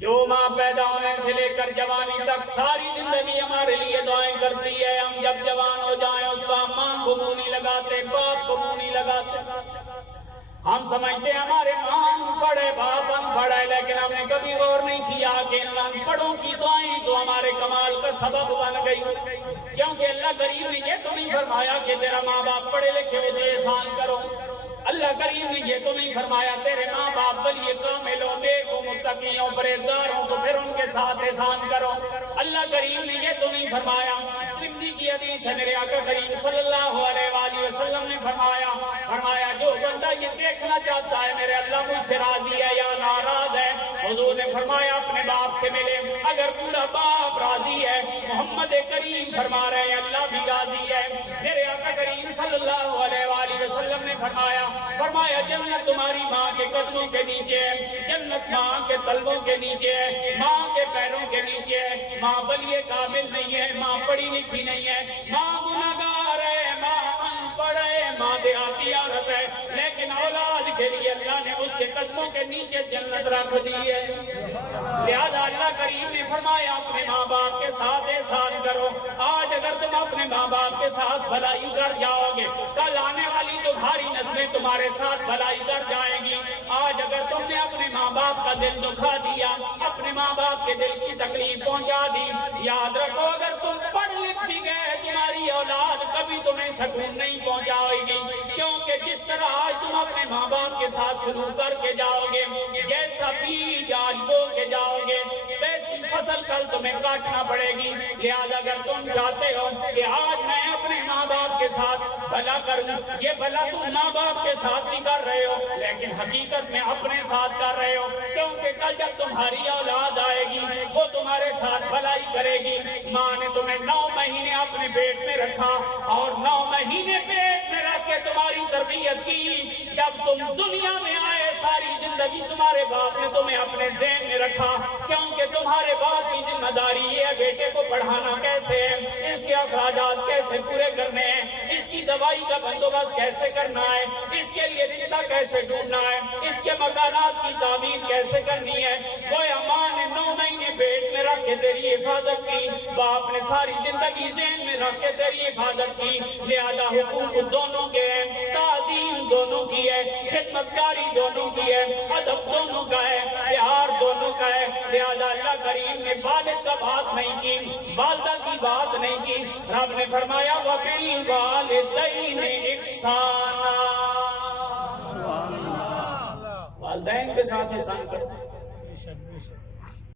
جو ماں پیدا ہونے سے لے کر جوانی تک ساری زندگی ہمارے لیے دعائیں کرتی ہے، ہم جب جوان ہو جائیں اس کا ماں کو منہ نہیں لگاتے، باپ کو منہ نہیں لگاتے۔ ہم سمجھتے ہیں ہمارے ماں ان پڑھ ہے، باپ ان پڑھ ہے، لیکن ہم نے کبھی غور نہیں کیا کہ ان ان پڑھوں کی دعائیں تو ہمارے کمال کا سبب بن گئی، کیونکہ اللہ کریم نے یہ تو نہیں فرمایا کہ تیرا ماں باپ پڑھے لکھے ہو تو احسان کرو۔ اللہ کریم نے یہ تو نہیں فرمایا تیرے ماں باپ ولی کامل ہو، نیک ہو، متقی ہو، پرہیزگار ہو تو پھر ان کے ساتھ احسان کرو۔ اللہ کریم نے یہ تو نہیں فرمایا۔ ترمذی کی حدیث ہے، میرے آقا کریم صلی اللہ علیہ وآلہ وسلم نے فرمایا جو بندہ یہ دیکھنا چاہتا ہے میرے اللہ مجھ سے راضی ہے یا ناراض ہے، حضور نے فرمایا اپنے باپ سے ملے۔ اگر پورا باپ راضی ہے، محمد کریم فرما رہے ہیں اللہ بھی راضی ہے۔ میرے آقا کریم صلی اللہ علیہ وآلہ وسلم نے فرمایا جنت تمہاری ماں کے قدموں کے نیچے ہے، جنت ماں کے تلووں کے نیچے ہے، ماں کے پیروں کے نیچے ہے۔ ماں ولی کامل نہیں ہے، ماں پڑھی لکھی نہیں ہے، ماں گناہگار ہے، ماں ان پڑھ ہے، ماں دیہاتی عورت ہے، لیکن اولاد کے لیے اللہ نے اس کے قدموں کے نیچے جنت رکھ دی ہے۔ لہذا اللہ کریم نے فرمایا اپنے ماں باپ کے ساتھ احسان کرو۔ آج اگر تم اپنے ماں باپ کے ساتھ بھلائی کر جاؤ گے، کل آنے والی تمہاری نسلیں تمہارے ساتھ بھلائی کر جائیں گی۔ آج اگر تم نے اپنے ماں باپ کا دل دکھا دیا، اپنے ماں باپ کے دل کی تکلیف پہنچا دی، یاد رکھو اگر تم پڑھ لکھ بھی گئے تمہاری اولاد کبھی تمہیں سکون نہیں پہنچائے گی، کیونکہ جس طرح آج تم اپنے ماں باپ کے ساتھ شروع کر کے جاؤ گے، جیسا بیج آج بو کے جاؤ گے ویسی فصل کل تمہیں کاٹنا پڑے گی۔ لہذا اگر تم چاہتے ہو کہ آج میں اپنے ماں باپ کے ساتھ بھلا کروں، یہ بھلا تم ماں باپ کے ساتھ بھی کر رہے ہو لیکن حقیقت میں اپنے ساتھ کر رہے ہو، کیونکہ کل جب تمہاری اولاد آئے گی وہ تمہارے ساتھ بھلائی کرے گی۔ ماں نے تمہیں 9 مہینے اپنے پیٹ میں رکھا اور 9 مہینے پیٹ میں رکھ کے تمہاری تربیت کی، جب تم دنیا میں آئے ساری زندگی تمہارے باپ نے تمہیں اپنے ذہن میں رکھا، کیونکہ تمہارے باپ کی ذمہ داری یہ ہے بیٹے کو پڑھانا کیسے ہے، اس کے اخراجات کیسے پورے کرنے ہیں، اس کی دوائی کا بندوبست کیسے کرنا ہے، اس کے لیے رشتہ کیسے ڈھونڈنا ہے، اس کے مکانات کی تعمیر کیسے کرنی ہے۔ گویا ماں نے 9 مہینے پیٹ میں رکھ کے تیری حفاظت کی، باپ نے ساری زندگی ذہن میں رکھ کے تیری حفاظت کی۔ لہذا حقوق دونوں کے ہیں، تعظیم دونوں کی ہے، خدمتگاری دونوں کی ہے، ادب دونوں کا ہے، پیار دونوں کا ہے۔ لہذا اللہ کریم نے والد کا بات نہیں کی، والدہ کی بات نہیں کی، رب نے فرمایا وَبِالْوَالِدَيْنِ إِحْسَانًا، والدین کے ساتھ احسان کرو۔